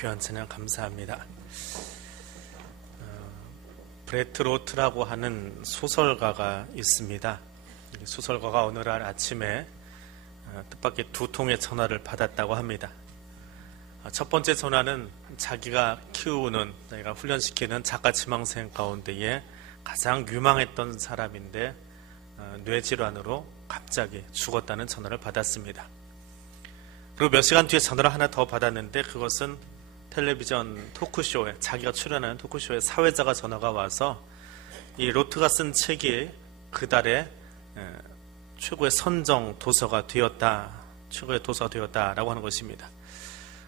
귀한 찬양 감사합니다. 브레트 로트라고 하는 소설가가 있습니다. 소설가가 어느 날 아침에 뜻밖의 두 통의 전화를 받았다고 합니다. 첫 번째 전화는 자기가 키우는, 자기가 훈련시키는 작가 지망생 가운데에 가장 유망했던 사람인데 뇌질환으로 갑자기 죽었다는 전화를 받았습니다. 그리고 몇 시간 뒤에 전화를 하나 더 받았는데 그것은 텔레비전 토크쇼에, 자기가 출연하는 토크쇼에 사회자가 전화가 와서 이 로트가 쓴 책이 그달에 최고의 선정 도서가 되었다, 최고의 도서가 되었다라고 하는 것입니다.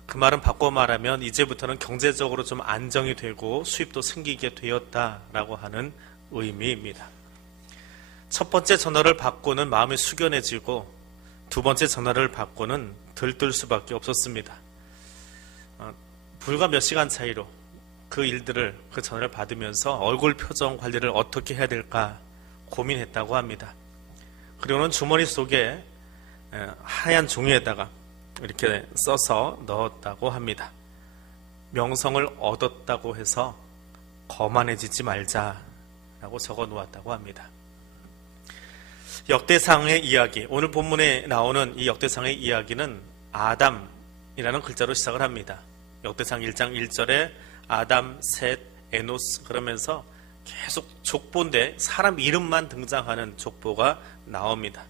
그 말은 바꿔 말하면 이제부터는 경제적으로 좀 안정이 되고 수입도 생기게 되었다라고 하는 의미입니다. 첫 번째 전화를 받고는 마음이 숙연해지고 두 번째 전화를 받고는 들뜰 수밖에 없었습니다. 불과 몇 시간 차이로 그 전화를 받으면서 얼굴 표정 관리를 어떻게 해야 될까 고민했다고 합니다. 그리고는 주머니 속에 하얀 종이에다가 이렇게 써서 넣었다고 합니다. 명성을 얻었다고 해서 거만해지지 말자라고 적어 놓았다고 합니다. 역대상의 이야기, 오늘 본문에 나오는 이 역대상의 이야기는 아담이라는 글자로 시작을 합니다. 역대상 1장 1절에 아담, 셋, 에노스 그러면서 계속 족보인데 사람 이름만 등장하는 족보가 나옵니다.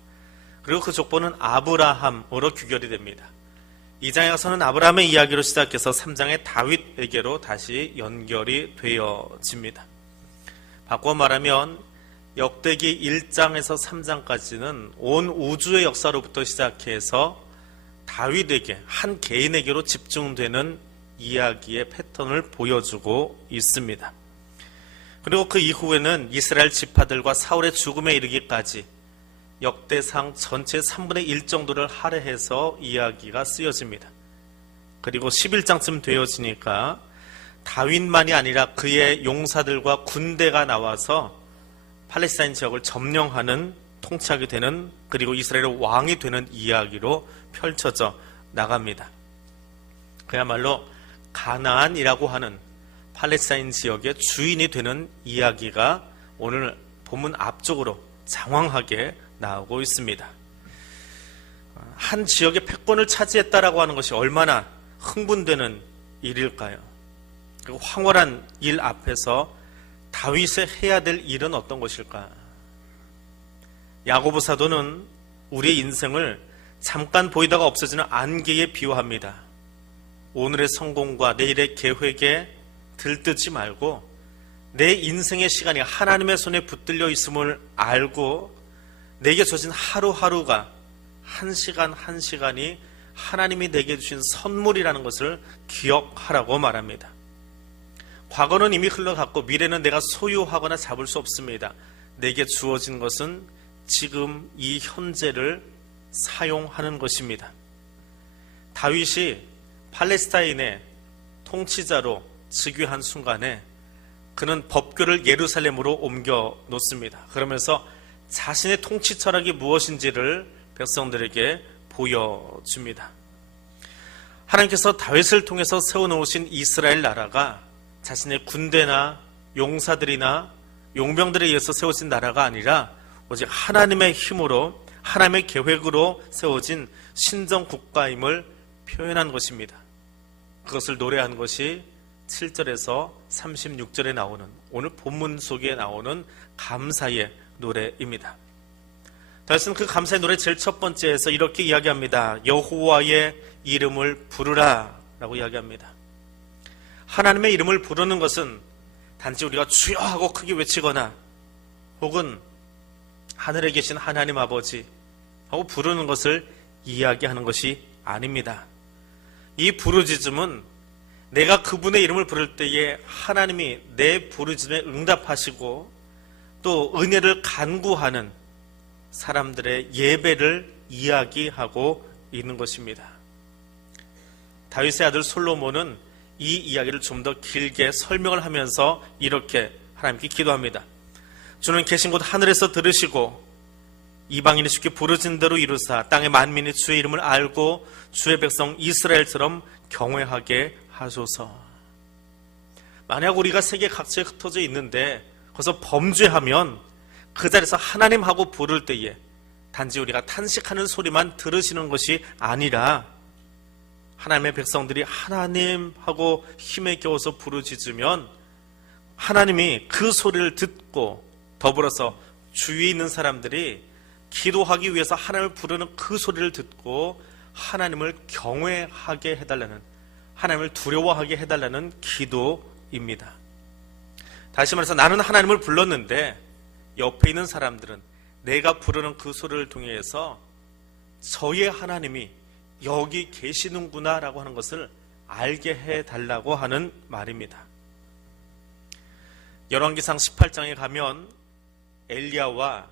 그리고 그 족보는 아브라함으로 귀결이 됩니다. 2장에 가서는 아브라함의 이야기로 시작해서 3장의 다윗에게로 다시 연결이 되어집니다. 바꿔 말하면 역대기 1장에서 3장까지는 온 우주의 역사로부터 시작해서 다윗에게, 한 개인에게로 집중되는 이야기의 패턴을 보여주고 있습니다. 그리고 그 이후에는 이스라엘 지파들과 사울의 죽음에 이르기까지 역대상 전체 3분의 1 정도를 할애해서 이야기가 쓰여집니다. 그리고 11장쯤 되어지니까 다윗만이 아니라 그의 용사들과 군대가 나와서 팔레스타인 지역을 점령하는, 통치하게 되는, 그리고 이스라엘의 왕이 되는 이야기로 펼쳐져 나갑니다. 그야말로 가나안이라고 하는 팔레스타인 지역의 주인이 되는 이야기가 오늘 본문 앞쪽으로 장황하게 나오고 있습니다. 한 지역의 패권을 차지했다라고 하는 것이 얼마나 흥분되는 일일까요? 그리고 황홀한 일 앞에서 다윗의 해야 될 일은 어떤 것일까? 야고보 사도는 우리의 인생을 잠깐 보이다가 없어지는 안개에 비유합니다. 오늘의 성공과 내일의 계획에 들뜨지 말고 내 인생의 시간이 하나님의 손에 붙들려 있음을 알고 내게 주어진 하루하루가 한 시간 한 시간이 하나님이 내게 주신 선물이라는 것을 기억하라고 말합니다. 과거는 이미 흘러갔고 미래는 내가 소유하거나 잡을 수 없습니다. 내게 주어진 것은 지금 이 현재를 사용하는 것입니다. 다윗이 팔레스타인의 통치자로 즉위한 순간에 그는 법궤를 예루살렘으로 옮겨 놓습니다. 그러면서 자신의 통치 철학이 무엇인지를 백성들에게 보여줍니다. 하나님께서 다윗을 통해서 세워놓으신 이스라엘 나라가 자신의 군대나 용사들이나 용병들에 의해서 세워진 나라가 아니라 오직 하나님의 힘으로, 하나님의 계획으로 세워진 신정 국가임을 표현한 것입니다. 그것을 노래한 것이 7절에서 36절에 나오는, 오늘 본문 속에 나오는 감사의 노래입니다. 다윗은 그 감사의 노래 제일 첫 번째에서 이렇게 이야기합니다. 여호와의 이름을 부르라 라고 이야기합니다. 하나님의 이름을 부르는 것은 단지 우리가 주여 하고 크게 외치거나 혹은 하늘에 계신 하나님 아버지 하고 부르는 것을 이야기하는 것이 아닙니다. 이 부르짖음은 내가 그분의 이름을 부를 때에 하나님이 내 부르짖음에 응답하시고 또 은혜를 간구하는 사람들의 예배를 이야기하고 있는 것입니다. 다윗의 아들 솔로몬은 이 이야기를 좀 더 길게 설명을 하면서 이렇게 하나님께 기도합니다. 주는 계신 곳 하늘에서 들으시고 이방인이 쉽게 부르짖는 대로 이루사 땅의 만민이 주의 이름을 알고 주의 백성 이스라엘처럼 경외하게 하소서. 만약 우리가 세계 각지에 흩어져 있는데 거기서 범죄하면 그 자리에서 하나님하고 부를 때에 단지 우리가 탄식하는 소리만 들으시는 것이 아니라 하나님의 백성들이 하나님하고 힘에 겨워서 부르짖으면 하나님이 그 소리를 듣고 더불어서 주위에 있는 사람들이 기도하기 위해서 하나님을 부르는 그 소리를 듣고 하나님을 경외하게 해달라는, 하나님을 두려워하게 해달라는 기도입니다. 다시 말해서 나는 하나님을 불렀는데 옆에 있는 사람들은 내가 부르는 그 소리를 통해서 저의 하나님이 여기 계시는구나 라고 하는 것을 알게 해달라고 하는 말입니다. 열왕기상 18장에 가면 엘리야와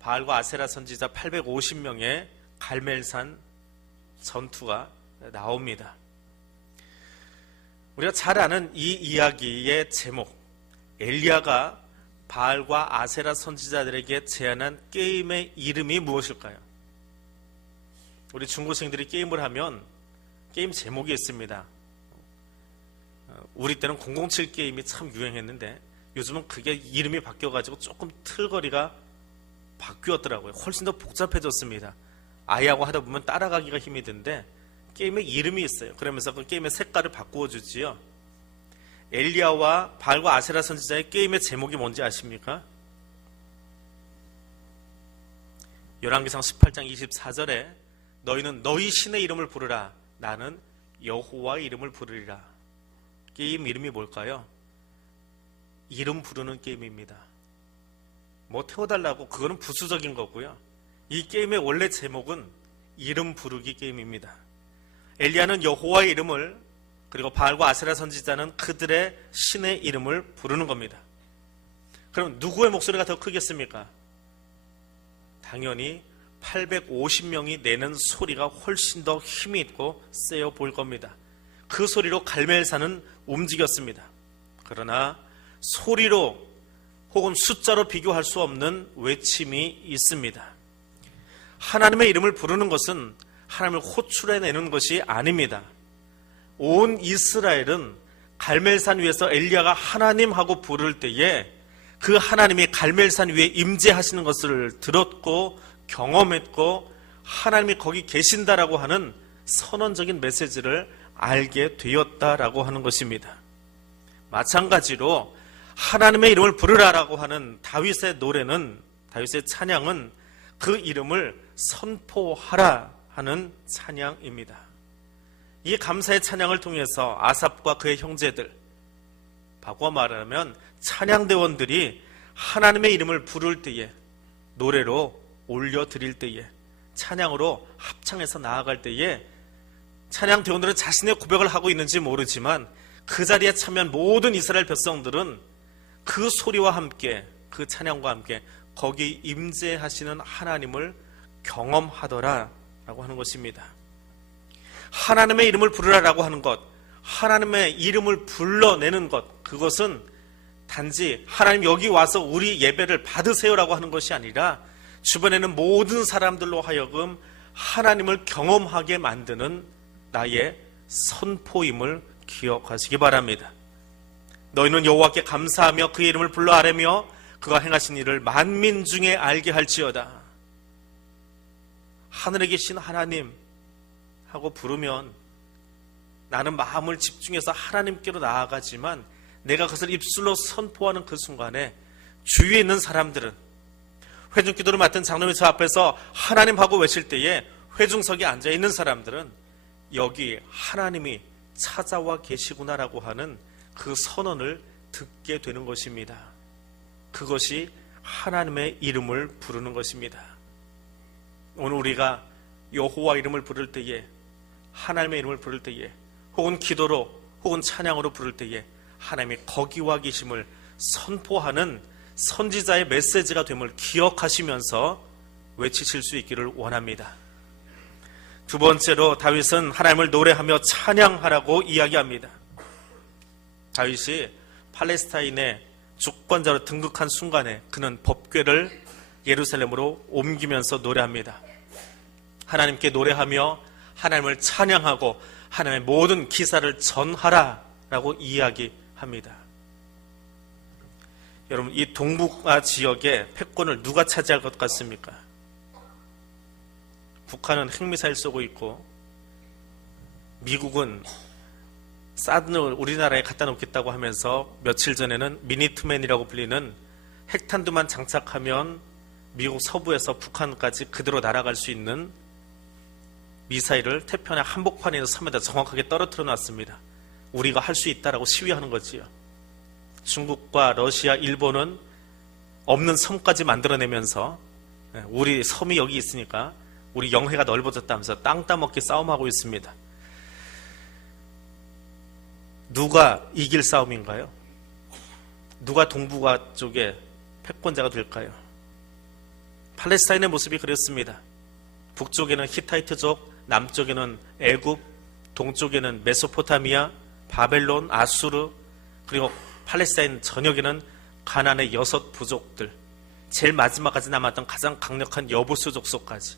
바알과 아세라 선지자 850명의 갈멜산 전투가 나옵니다. 우리가 잘 아는 이 이야기의 제목, 엘리야가 바알과 아세라 선지자들에게 제안한 게임의 이름이 무엇일까요? 우리 중고생들이 게임을 하면 게임 제목이 있습니다. 우리 때는 007 게임이 참 유행했는데 요즘은 그게 이름이 바뀌어가지고 조금 틀거리가 바뀌었더라고요. 훨씬 더 복잡해졌습니다. 아이하고 하다 보면 따라가기가 힘이 든데 게임의 이름이 있어요. 그러면서 그 게임의 색깔을 바꾸어 주지요. 엘리야와 바알과 아세라 선지자의 게임의 제목이 뭔지 아십니까? 열왕기상 18장 24절에 너희는 너희 신의 이름을 부르라. 나는 여호와의 이름을 부르리라. 게임 이름이 뭘까요? 이름 부르는 게임입니다. 뭐 태워달라고 그거는 부수적인 거고요. 이 게임의 원래 제목은 이름 부르기 게임입니다. 엘리야는 여호와의 이름을, 그리고 바알과 아세라 선지자는 그들의 신의 이름을 부르는 겁니다. 그럼 누구의 목소리가 더 크겠습니까? 당연히 850명이 내는 소리가 훨씬 더 힘이 있고 세어 보일 겁니다. 그 소리로 갈멜산은 움직였습니다. 그러나 소리로 혹은 숫자로 비교할 수 없는 외침이 있습니다. 하나님의 이름을 부르는 것은 하나님을 호출해내는 것이 아닙니다. 온 이스라엘은 갈멜산 위에서 엘리야가 하나님하고 부를 때에 그 하나님이 갈멜산 위에 임재하시는 것을 들었고 경험했고 하나님이 거기 계신다라고 하는 선언적인 메시지를 알게 되었다라고 하는 것입니다. 마찬가지로 하나님의 이름을 부르라라고 하는 다윗의 노래는, 다윗의 찬양은 그 이름을 선포하라 하는 찬양입니다. 이 감사의 찬양을 통해서 아삽과 그의 형제들, 바꿔 말하면 찬양대원들이 하나님의 이름을 부를 때에, 노래로 올려드릴 때에, 찬양으로 합창해서 나아갈 때에 찬양대원들은 자신의 고백을 하고 있는지 모르지만 그 자리에 참여한 모든 이스라엘 백성들은 그 소리와 함께, 그 찬양과 함께 거기 임재하시는 하나님을 경험하더라 라고 하는 것입니다. 하나님의 이름을 부르라라고 하는 것, 하나님의 이름을 불러내는 것, 그것은 단지 하나님 여기 와서 우리 예배를 받으세요라고 하는 것이 아니라 주변에는 모든 사람들로 하여금 하나님을 경험하게 만드는 나의 선포임을 기억하시기 바랍니다. 너희는 여호와께 감사하며 그의 이름을 불러 아뢰며 그가 행하신 일을 만민 중에 알게 할지어다. 하늘에 계신 하나님 하고 부르면 나는 마음을 집중해서 하나님께로 나아가지만 내가 그것을 입술로 선포하는 그 순간에 주위에 있는 사람들은, 회중기도를 맡은 장로님서 앞에서 하나님하고 외칠 때에 회중석에 앉아있는 사람들은 여기 하나님이 찾아와 계시구나라고 하는 그 선언을 듣게 되는 것입니다. 그것이 하나님의 이름을 부르는 것입니다. 오늘 우리가 여호와 이름을 부를 때에, 하나님의 이름을 부를 때에, 혹은 기도로 혹은 찬양으로 부를 때에 하나님이 거기와 계심을 선포하는 선지자의 메시지가 됨을 기억하시면서 외치실 수 있기를 원합니다. 두 번째로 다윗은 하나님을 노래하며 찬양하라고 이야기합니다. 다윗이 팔레스타인의 주권자로 등극한 순간에 그는 법궤를 예루살렘으로 옮기면서 노래합니다. 하나님께 노래하며 하나님을 찬양하고 하나님의 모든 기사를 전하라라고 이야기합니다. 여러분, 이 동북아 지역의 패권을 누가 차지할 것 같습니까? 북한은 핵미사일 쏘고 있고 미국은 사드를 우리나라에 갖다 놓겠다고 하면서 며칠 전에는 미니트맨이라고 불리는 핵탄두만 장착하면 미국 서부에서 북한까지 그대로 날아갈 수 있는 미사일을 태평양 한복판에 있는 섬에다 정확하게 떨어뜨려 놨습니다. 우리가 할 수 있다라고 시위하는 거지요. 중국과 러시아, 일본은 없는 섬까지 만들어내면서 우리 섬이 여기 있으니까 우리 영해가 넓어졌다면서 땅 따먹기 싸움하고 있습니다. 누가 이길 싸움인가요? 누가 동북아 쪽에 패권자가 될까요? 팔레스타인의 모습이 그랬습니다. 북쪽에는 히타이트족, 남쪽에는 애굽, 동쪽에는 메소포타미아, 바벨론, 아수르, 그리고 팔레스타인 전역에는 가나안의 6 부족들, 제일 마지막까지 남았던 가장 강력한 여부수 족속까지.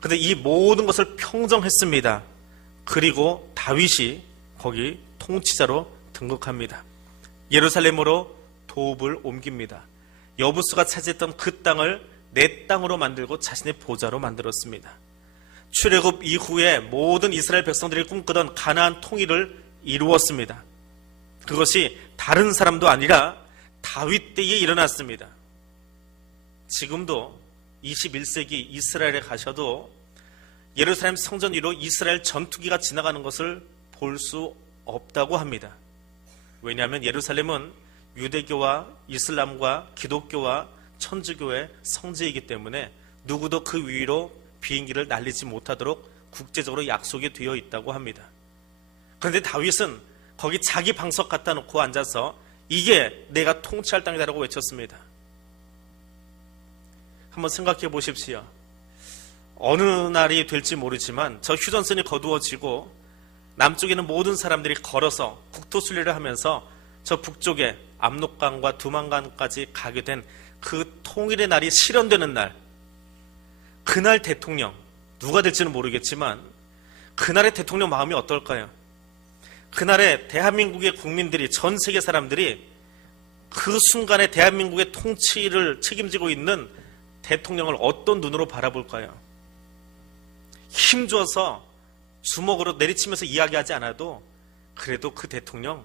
그런데 이 모든 것을 평정했습니다. 그리고 다윗이 거기 통치자로 등극합니다. 예루살렘으로 도읍을 옮깁니다. 여부수가 차지했던 그 땅을 내 땅으로 만들고 자신의 보좌로 만들었습니다. 출애굽 이후에 모든 이스라엘 백성들이 꿈꾸던 가나안 통일을 이루었습니다. 그것이 다른 사람도 아니라 다윗 때에 일어났습니다. 지금도 21세기 이스라엘에 가셔도 예루살렘 성전 위로 이스라엘 전투기가 지나가는 것을 볼 수 없다고 합니다. 왜냐하면 예루살렘은 유대교와 이슬람과 기독교와 천주교의 성지이기 때문에 누구도 그 위로 비행기를 날리지 못하도록 국제적으로 약속이 되어 있다고 합니다. 그런데 다윗은 거기 자기 방석 갖다 놓고 앉아서 이게 내가 통치할 땅이다라고 외쳤습니다. 한번 생각해 보십시오. 어느 날이 될지 모르지만 저 휴전선이 거두어지고 남쪽에는 모든 사람들이 걸어서 국토순례를 하면서 저 북쪽에 압록강과 두만강까지 가게 된 그 통일의 날이 실현되는 날, 그날 대통령, 누가 될지는 모르겠지만 그날의 대통령 마음이 어떨까요? 그날의 대한민국의 국민들이, 전 세계 사람들이 그 순간에 대한민국의 통치를 책임지고 있는 대통령을 어떤 눈으로 바라볼까요? 힘줘서 주먹으로 내리치면서 이야기하지 않아도 그래도 그 대통령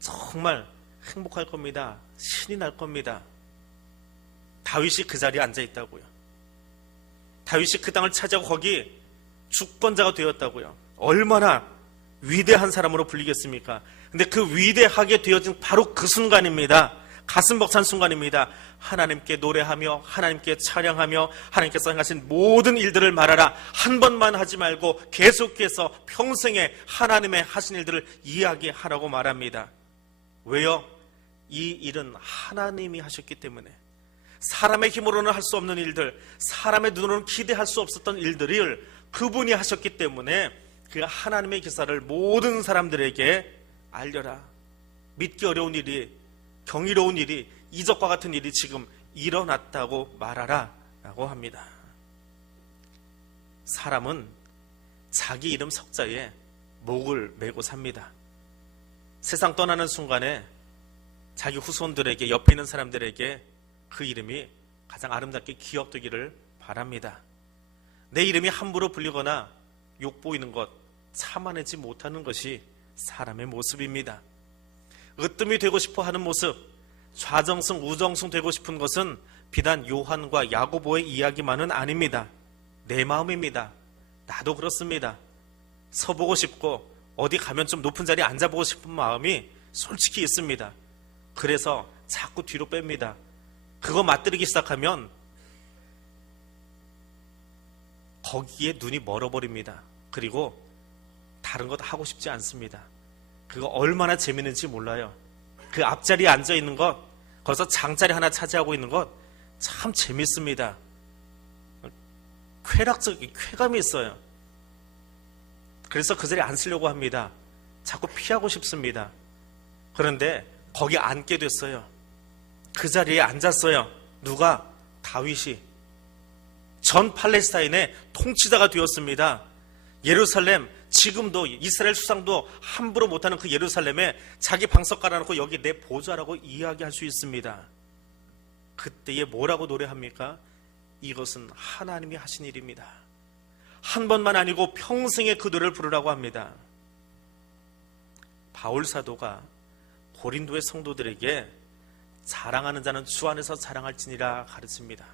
정말 행복할 겁니다. 신이 날 겁니다. 다윗이 그 자리에 앉아 있다고요. 다윗이 그 땅을 차지하고 거기 주권자가 되었다고요. 얼마나 위대한 사람으로 불리겠습니까? 근데 그 위대하게 되어진 바로 그 순간입니다. 가슴 벅찬 순간입니다. 하나님께 노래하며 하나님께 찬양하며 하나님께서 행하신 모든 일들을 말하라. 한 번만 하지 말고 계속해서 평생에 하나님의 하신 일들을 이야기하라고 말합니다. 왜요? 이 일은 하나님이 하셨기 때문에. 사람의 힘으로는 할 수 없는 일들, 사람의 눈으로는 기대할 수 없었던 일들을 그분이 하셨기 때문에 그 하나님의 기사를 모든 사람들에게 알려라. 믿기 어려운 일이, 경이로운 일이, 이적과 같은 일이 지금 일어났다고 말하라 라고 합니다. 사람은 자기 이름 석자에 목을 메고 삽니다. 세상 떠나는 순간에 자기 후손들에게, 옆에 있는 사람들에게 그 이름이 가장 아름답게 기억되기를 바랍니다. 내 이름이 함부로 불리거나 욕보이는 것, 참아내지 못하는 것이 사람의 모습입니다. 으뜸이 되고 싶어 하는 모습, 좌정승, 우정승 되고 싶은 것은 비단 요한과 야고보의 이야기만은 아닙니다. 내 마음입니다. 나도 그렇습니다. 서보고 싶고 어디 가면 좀 높은 자리에 앉아보고 싶은 마음이 솔직히 있습니다. 그래서 자꾸 뒤로 뺍니다. 그거 맞들이기 시작하면 거기에 눈이 멀어버립니다. 그리고 다른 것 하고 싶지 않습니다. 그거 얼마나 재밌는지 몰라요. 그 앞자리에 앉아있는 것, 거기서 장자리 하나 차지하고 있는 것 참 재밌습니다. 쾌락적인 쾌감이 있어요. 그래서 그 자리에 앉으려고 합니다. 자꾸 피하고 싶습니다. 그런데 거기 앉게 됐어요. 그 자리에 앉았어요. 누가? 다윗이. 전 팔레스타인의 통치자가 되었습니다. 예루살렘 지금도 이스라엘 수상도 함부로 못하는 그 예루살렘에 자기 방석 깔아놓고 여기 내 보좌라고 이야기할 수 있습니다. 그때에 뭐라고 노래합니까? 이것은 하나님이 하신 일입니다. 한 번만 아니고 평생에 그 노래를 부르라고 합니다. 바울 사도가 고린도의 성도들에게 자랑하는 자는 주 안에서 자랑할지니라 가르칩니다.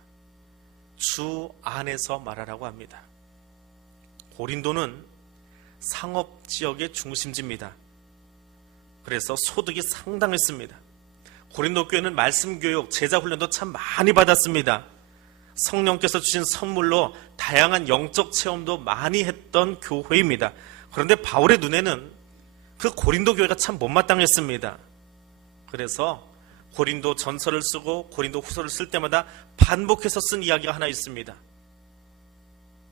주 안에서 말하라고 합니다. 고린도는 상업지역의 중심지입니다. 그래서 소득이 상당했습니다. 고린도 교회는 말씀교육, 제자훈련도 참 많이 받았습니다. 성령께서 주신 선물로 다양한 영적 체험도 많이 했던 교회입니다. 그런데 바울의 눈에는 그 고린도 교회가 참 못마땅했습니다. 그래서 고린도 전서를 쓰고 고린도 후서를 쓸 때마다 반복해서 쓴 이야기가 하나 있습니다.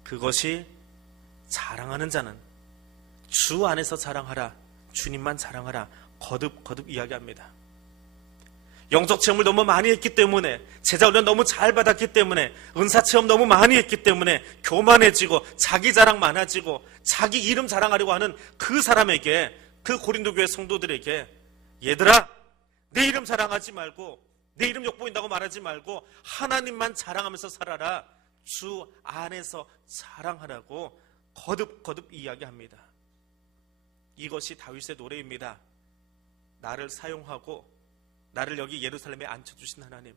그것이 자랑하는 자는 주 안에서 자랑하라, 주님만 자랑하라, 거듭거듭 이야기합니다. 영적 체험을 너무 많이 했기 때문에, 제자훈련 너무 잘 받았기 때문에, 은사 체험 너무 많이 했기 때문에 교만해지고 자기 자랑 많아지고 자기 이름 자랑하려고 하는 그 사람에게, 그 고린도 교회 성도들에게, 얘들아, 내 이름 자랑하지 말고, 내 이름 욕보인다고 말하지 말고 하나님만 자랑하면서 살아라, 주 안에서 자랑하라고 거듭거듭 이야기합니다. 이것이 다윗의 노래입니다. 나를 사용하고 나를 여기 예루살렘에 앉혀주신 하나님,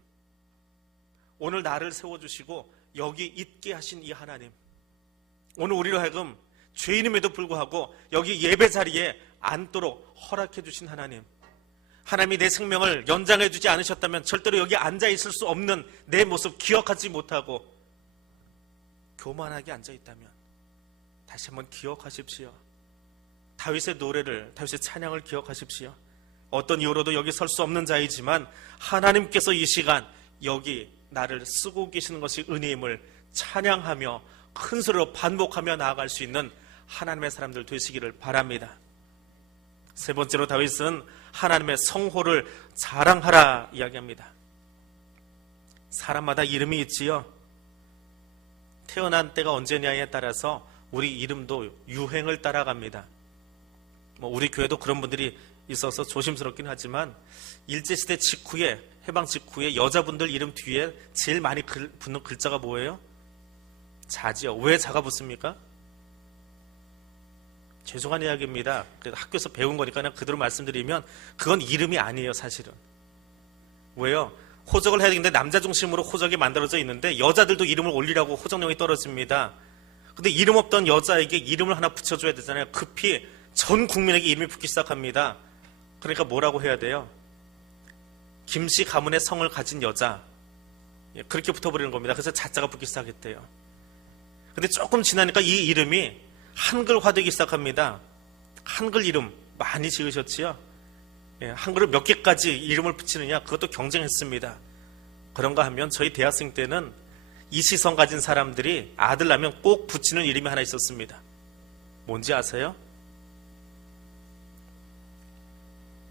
오늘 나를 세워주시고 여기 있게 하신 이 하나님, 오늘 우리로 하여금 죄인임에도 불구하고 여기 예배 자리에 앉도록 허락해 주신 하나님, 하나님이 내 생명을 연장해 주지 않으셨다면 절대로 여기 앉아 있을 수 없는 내 모습 기억하지 못하고 교만하게 앉아 있다면 다시 한번 기억하십시오. 다윗의 노래를, 다윗의 찬양을 기억하십시오. 어떤 이유로도 여기 설 수 없는 자이지만 하나님께서 이 시간 여기 나를 쓰고 계시는 것이 은혜임을 찬양하며 큰 소리로 반복하며 나아갈 수 있는 하나님의 사람들 되시기를 바랍니다. 세 번째로 다윗은 하나님의 성호를 자랑하라 이야기합니다. 사람마다 이름이 있지요. 태어난 때가 언제냐에 따라서 우리 이름도 유행을 따라갑니다. 우리 교회도 그런 분들이 있어서 조심스럽긴 하지만 일제시대 직후에, 해방 직후에 여자분들 이름 뒤에 제일 많이 붙는 글자가 뭐예요? 자지요. 왜 자가 붙습니까? 죄송한 이야기입니다. 그래도 학교에서 배운 거니까 그냥 그대로 말씀드리면 그건 이름이 아니에요, 사실은. 왜요? 호적을 해야 되는데 남자 중심으로 호적이 만들어져 있는데 여자들도 이름을 올리라고 호적령이 떨어집니다. 근데 이름 없던 여자에게 이름을 하나 붙여줘야 되잖아요. 급히 전 국민에게 이름이 붙기 시작합니다. 그러니까 뭐라고 해야 돼요? 김씨 가문의 성을 가진 여자, 그렇게 붙어버리는 겁니다. 그래서 자자가 붙기 시작했대요. 근데 조금 지나니까 이 이름이 한글화되기 시작합니다. 한글 이름 많이 지으셨지요? 한글을 몇 개까지 이름을 붙이느냐, 그것도 경쟁했습니다. 그런가 하면 저희 대학생 때는 이시성 가진 사람들이 아들 낳으면 꼭 붙이는 이름이 하나 있었습니다. 뭔지 아세요?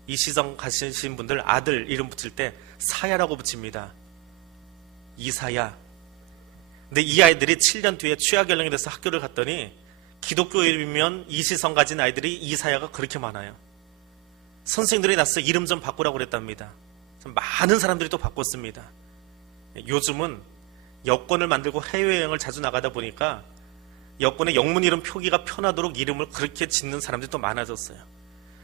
이시성 가신 분들 아들 이름 붙일 때 사야라고 붙입니다. 이사야. 근데 이 아이들이 7년 뒤에 취하 결령이 돼서 학교를 갔더니 기독교 이름이면 이시성 가진 아이들이 이사야가 그렇게 많아요. 선생님들이 나서 이름 좀 바꾸라고 그랬답니다. 많은 사람들이 또 바꿨습니다. 요즘은 여권을 만들고 해외여행을 자주 나가다 보니까 여권에 영문 이름 표기가 편하도록 이름을 그렇게 짓는 사람들이 또 많아졌어요.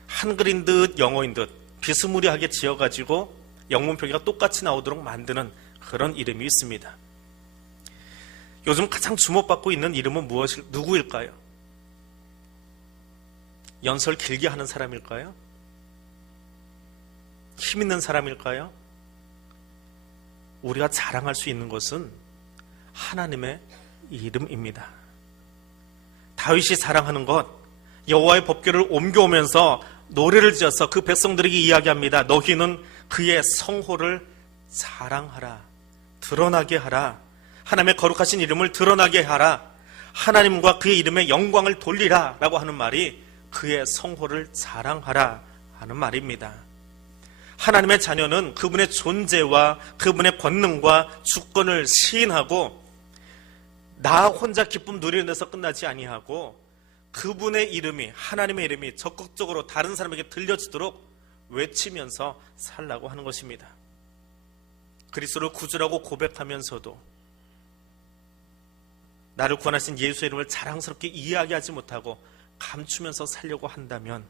한글인 듯 영어인 듯 비스무리하게 지어가지고 영문 표기가 똑같이 나오도록 만드는 그런 이름이 있습니다. 요즘 가장 주목받고 있는 이름은 누구일까요? 연설 길게 하는 사람일까요? 힘 있는 사람일까요? 우리가 자랑할 수 있는 것은 하나님의 이름입니다. 다윗이 자랑하는 것, 여호와의 법궤를 옮겨오면서 노래를 지어서 그 백성들에게 이야기합니다. 너희는 그의 성호를 자랑하라, 드러나게 하라, 하나님의 거룩하신 이름을 드러나게 하라, 하나님과 그의 이름의 영광을 돌리라 라고 하는 말이 그의 성호를 자랑하라 하는 말입니다. 하나님의 자녀는 그분의 존재와 그분의 권능과 주권을 시인하고 나 혼자 기쁨 누리는 데서 끝나지 아니하고 그분의 이름이, 하나님의 이름이 적극적으로 다른 사람에게 들려지도록 외치면서 살라고 하는 것입니다. 그리스도를 구주라고 고백하면서도 나를 구원하신 예수의 이름을 자랑스럽게 이야기하지 못하고 감추면서 살려고 한다면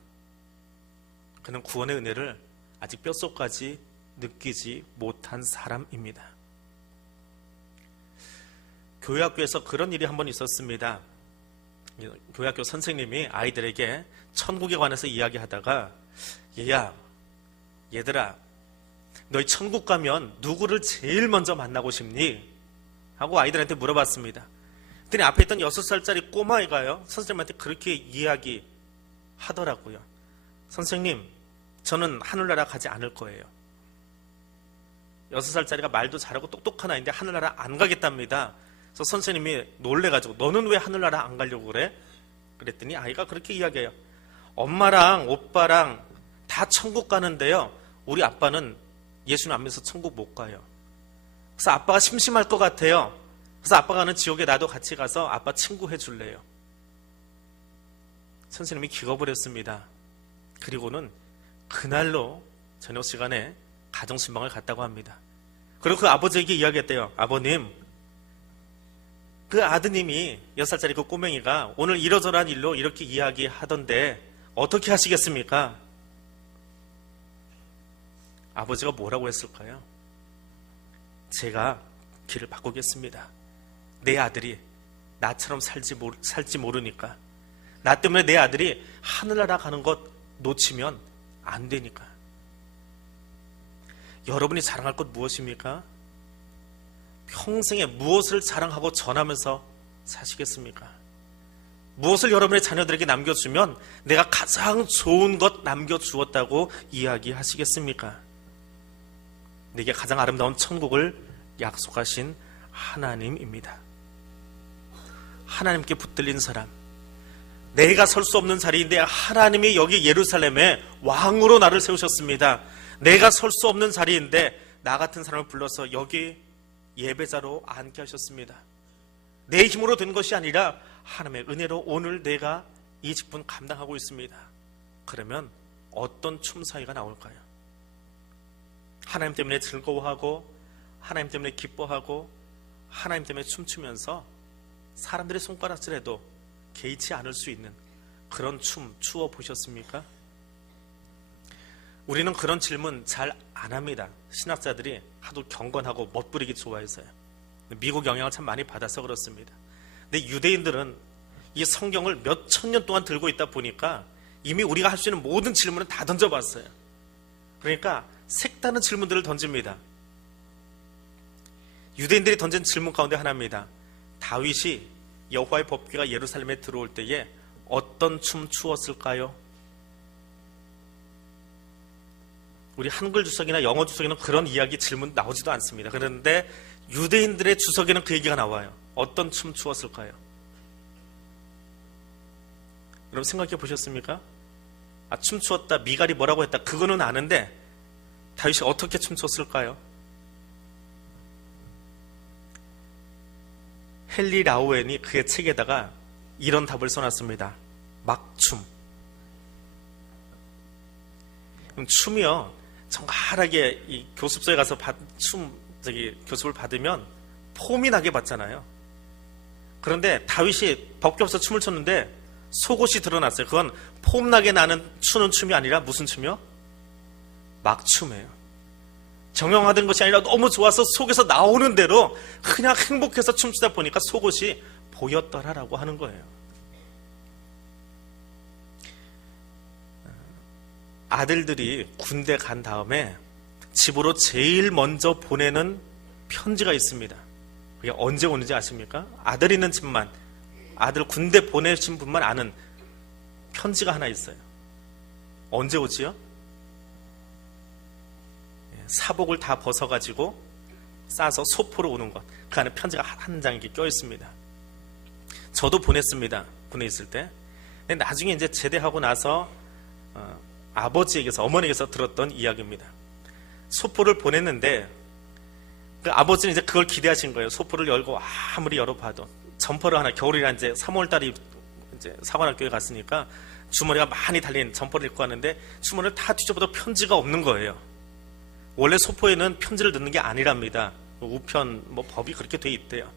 그는 구원의 은혜를 아직 뼛속까지 느끼지 못한 사람입니다. 교회학교에서 그런 일이 한 번 있었습니다. 교회학교 선생님이 아이들에게 천국에 관해서 이야기하다가 얘들아 너희 천국 가면 누구를 제일 먼저 만나고 싶니? 하고 아이들한테 물어봤습니다. 그랬더니 앞에 있던 6살짜리 꼬마애가요 선생님한테 그렇게 이야기하더라고요. 선생님, 저는 하늘나라 가지 않을 거예요. 6살짜리가 말도 잘하고 똑똑한 아이인데 하늘나라 안 가겠답니다. 그래서 선생님이 놀래가지고 너는 왜 하늘나라 안 가려고 그래? 그랬더니 아이가 그렇게 이야기해요. 엄마랑 오빠랑 다 천국 가는데요, 우리 아빠는 예수님 안 믿어서 천국 못 가요. 그래서 아빠가 심심할 것 같아요. 그래서 아빠가 가는 지옥에 나도 같이 가서 아빠 친구 해줄래요. 선생님이 기겁을 했습니다. 그리고는 그날로 저녁 시간에 가정신방을 갔다고 합니다. 그리고 그 아버지에게 이야기했대요. 아버님, 그 아드님이 6살짜리 그 꼬맹이가 오늘 이러저러한 일로 이렇게 이야기하던데 어떻게 하시겠습니까? 아버지가 뭐라고 했을까요? 제가 길을 바꾸겠습니다. 내 아들이 나처럼 살지 모르니까, 나 때문에 내 아들이 하늘나라 가는 것 놓치면 안 되니까. 여러분이 자랑할 것 무엇입니까? 평생에 무엇을 자랑하고 전하면서 사시겠습니까? 무엇을 여러분의 자녀들에게 남겨주면 내가 가장 좋은 것 남겨주었다고 이야기하시겠습니까? 내게 가장 아름다운 천국을 약속하신 하나님입니다. 하나님께 붙들린 사람, 내가 설 수 없는 자리인데 하나님이 여기 예루살렘에 왕으로 나를 세우셨습니다. 내가 설 수 없는 자리인데 나 같은 사람을 불러서 여기 예배자로 앉게 하셨습니다. 내 힘으로 된 것이 아니라 하나님의 은혜로 오늘 내가 이 직분 감당하고 있습니다. 그러면 어떤 춤사위가 나올까요? 하나님 때문에 즐거워하고 하나님 때문에 기뻐하고 하나님 때문에 춤추면서 사람들의 손가락질해도 개의치 않을 수 있는 그런 춤 추어 보셨습니까? 우리는 그런 질문 잘 안 합니다. 신학자들이 하도 경건하고 멋부리기 좋아해서요. 미국 영향을 참 많이 받아서 그렇습니다. 근데 유대인들은 이 성경을 몇 천 년 동안 들고 있다 보니까 이미 우리가 할 수 있는 모든 질문을 다 던져봤어요. 그러니까 색다른 질문들을 던집니다. 유대인들이 던진 질문 가운데 하나입니다. 다윗이 여호와의 법궤가 예루살렘에 들어올 때에 어떤 춤 추었을까요? 우리 한글 주석이나 영어 주석에는 그런 이야기 질문 나오지도 않습니다. 그런데 유대인들의 주석에는 그 얘기가 나와요. 어떤 춤 추었을까요? 여러분 생각해 보셨습니까? 춤추었다, 미갈이 뭐라고 했다, 그거는 아는데 다윗이 어떻게 춤췄을까요? 헨리 라우엔이 그의 책에다가 이런 답을 써놨습니다. 막춤. 춤이요, 정갈하게 이 교습소에 가서 교습을 받으면 폼이 나게 받잖아요. 그런데 다윗이 법궤 앞에서 춤을 췄는데 속옷이 드러났어요. 그건 폼나게 추는 춤이 아니라 무슨 춤이요? 막춤이에요. 정형화된 것이 아니라 너무 좋아서 속에서 나오는 대로 그냥 행복해서 춤추다 보니까 속옷이 보였더라라고 하는 거예요. 아들들이 군대 간 다음에 집으로 제일 먼저 보내는 편지가 있습니다. 그게 언제 오는지 아십니까? 아들 있는 집만, 아들 군대 보내신 분만 아는 편지가 하나 있어요. 언제 오지요? 사복을 다 벗어가지고 싸서 소포로 오는 것. 그 안에 편지가 한 장이 껴 있습니다. 저도 보냈습니다. 군에 있을 때. 근데 나중에 이제 제대하고 나서 아버지에게서, 어머니에게서 들었던 이야기입니다. 소포를 보냈는데 그 아버지는 이제 그걸 기대하신 거예요. 소포를 열고 아무리 열어봐도 점퍼를 하나, 겨울이라 이제 3월달이 이제 사관학교에 갔으니까 주머니가 많이 달린 점퍼를 입고 왔는데 주머니를 다 뒤져봐도 편지가 없는 거예요. 원래 소포에는 편지를 넣는 게 아니랍니다. 우편 뭐 법이 그렇게 돼 있대요.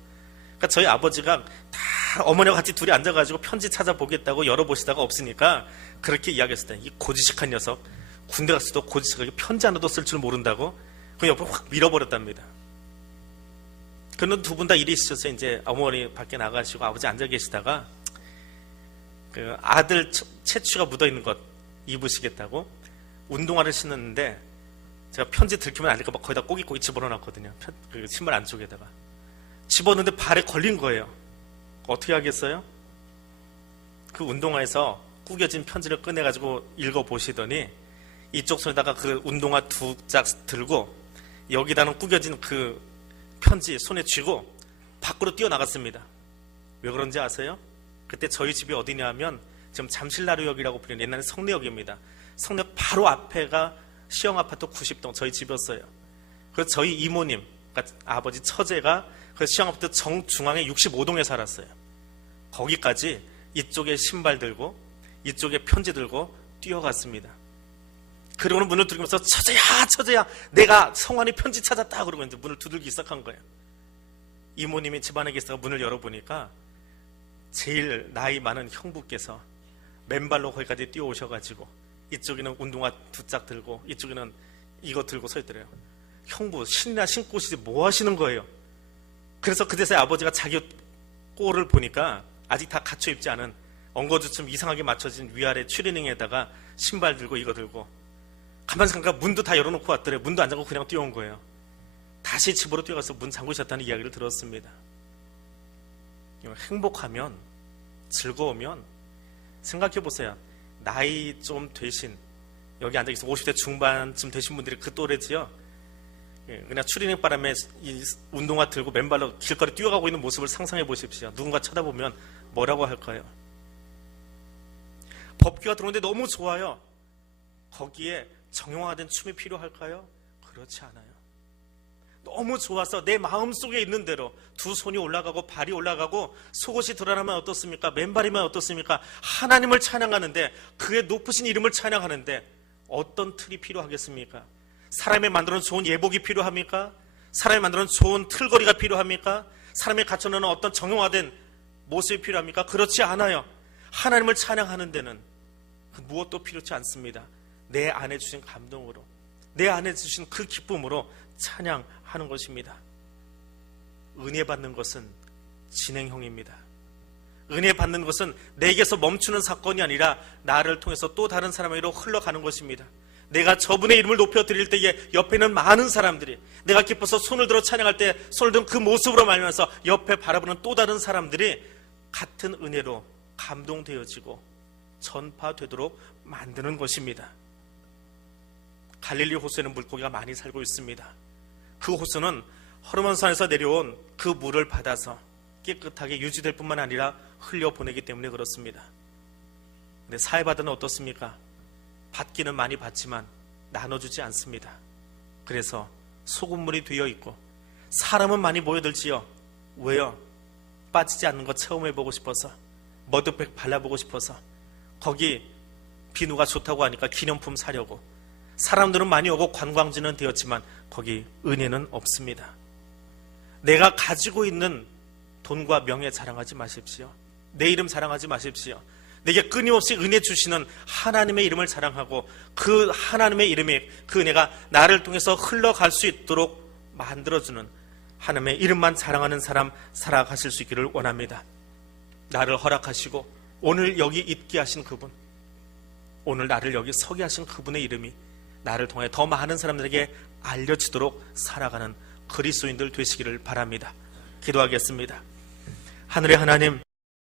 그러니까 저희 아버지가 다 어머니와 같이 둘이 앉아가지고 편지 찾아보겠다고 열어보시다가 없으니까 그렇게 이야기했을 때 이 고지식한 녀석 군대 갔어도 고지식하게 편지 하나도 쓸 줄 모른다고 그 옆으로 확 밀어버렸답니다. 그는 두 분 다 일이 있으셔서 이제 어머니 밖에 나가시고 아버지 앉아 계시다가 그 아들 채취가 묻어있는 것 입으시겠다고 운동화를 신었는데 제가 편지 들키면 안 될까 봐 거기다 꼬깃꼬깃 집어넣어놨거든요. 그 신발 안쪽에다가 집었는데 발에 걸린 거예요. 어떻게 하겠어요? 그 운동화에서 구겨진 편지를 꺼내가지고 읽어보시더니 이쪽 손에다가 그 운동화 두 짝 들고 여기다는 구겨진 그 편지 손에 쥐고 밖으로 뛰어나갔습니다. 왜 그런지 아세요? 그때 저희 집이 어디냐 하면 지금 잠실나루역이라고 불리는 옛날에 성내역입니다. 성내역 바로 앞에가 시형아파트 90동 저희 집이었어요. 그래서 저희 이모님, 그러니까 아버지 처제가 그 시형아파트 정중앙에 65동에 살았어요. 거기까지 이쪽에 신발 들고 이쪽에 편지 들고 뛰어갔습니다. 그리고는 문을 두드리면서 처제야 내가 성환이 편지 찾았다 그러고 이제 문을 두들기 시작한 거예요. 이모님이 집안에 계시다가 문을 열어보니까 제일 나이 많은 형부께서 맨발로 거기까지 뛰어오셔가지고 이쪽에는 운동화 두 짝 들고 이쪽에는 이거 들고 서 있더래요. 형부 신이나 신고 오시지 뭐 하시는 거예요? 그래서 그제서야 아버지가 자기 꼴을 보니까 아직 다 갖춰 입지 않은 엉거주춤 이상하게 맞춰진 위아래 추리닝에다가 신발 들고 이거 들고 가만히 생각하니까 문도 다 열어놓고 왔더래요. 문도 안 잠그고 그냥 뛰어온 거예요. 다시 집으로 뛰어가서 문 잠그셨다는 이야기를 들었습니다. 행복하면 즐거우면 생각해보세요. 나이 좀 되신 여기 앉아계신 50대 중반쯤 되신 분들이 그 또래지요. 그냥 추리닝 바람에 이 운동화 들고 맨발로 길거리 뛰어가고 있는 모습을 상상해 보십시오. 누군가 쳐다보면 뭐라고 할까요? 법규가 들어오는데 너무 좋아요. 거기에 정형화된 춤이 필요할까요? 그렇지 않아요. 너무 좋아서 내 마음속에 있는 대로 두 손이 올라가고 발이 올라가고 속옷이 드러나면 어떻습니까? 맨발이면 어떻습니까? 하나님을 찬양하는데 그의 높으신 이름을 찬양하는데 어떤 틀이 필요하겠습니까? 사람이 만들어놓은 좋은 예복이 필요합니까? 사람이 만들어놓은 좋은 틀거리가 필요합니까? 사람이 갖춰놓은 어떤 정형화된 모습이 필요합니까? 그렇지 않아요. 하나님을 찬양하는 데는 그 무엇도 필요치 않습니다. 내 안에 주신 감동으로 내 안에 주신 그 기쁨으로 찬양하는 것입니다. 은혜 받는 것은 진행형입니다. 은혜 받는 것은 내게서 멈추는 사건이 아니라 나를 통해서 또 다른 사람에게로 흘러가는 것입니다. 내가 저분의 이름을 높여드릴 때에 옆에는 많은 사람들이 내가 기뻐서 손을 들어 찬양할 때 손을 든 그 모습으로 말미암아서 옆에 바라보는 또 다른 사람들이 같은 은혜로 감동되어지고 전파되도록 만드는 것입니다. 갈릴리 호수에는 물고기가 많이 살고 있습니다. 그 호수는 허르몬산에서 내려온 그 물을 받아서 깨끗하게 유지될 뿐만 아니라 흘려보내기 때문에 그렇습니다. 근데 사회바다는 어떻습니까? 받기는 많이 받지만 나눠주지 않습니다. 그래서 소금물이 되어 있고 사람은 많이 모여들지요. 왜요? 빠지지 않는 거 체험해보고 싶어서, 머드팩 발라보고 싶어서, 거기 비누가 좋다고 하니까 기념품 사려고. 사람들은 많이 오고 관광지는 되었지만 거기 은혜는 없습니다. 내가 가지고 있는 돈과 명예 자랑하지 마십시오. 내 이름 자랑하지 마십시오. 내게 끊임없이 은혜 주시는 하나님의 이름을 자랑하고 그 하나님의 이름이 그 은혜가 나를 통해서 흘러갈 수 있도록 만들어주는 하나님의 이름만 자랑하는 사람 살아가실 수 있기를 원합니다. 나를 허락하시고 오늘 여기 있게 하신 그분, 오늘 나를 여기 서게 하신 그분의 이름이 나를 통해 더 많은 사람들에게 알려지도록 살아가는 그리스도인들 되시기를 바랍니다. 기도하겠습니다. 하늘의 하나님,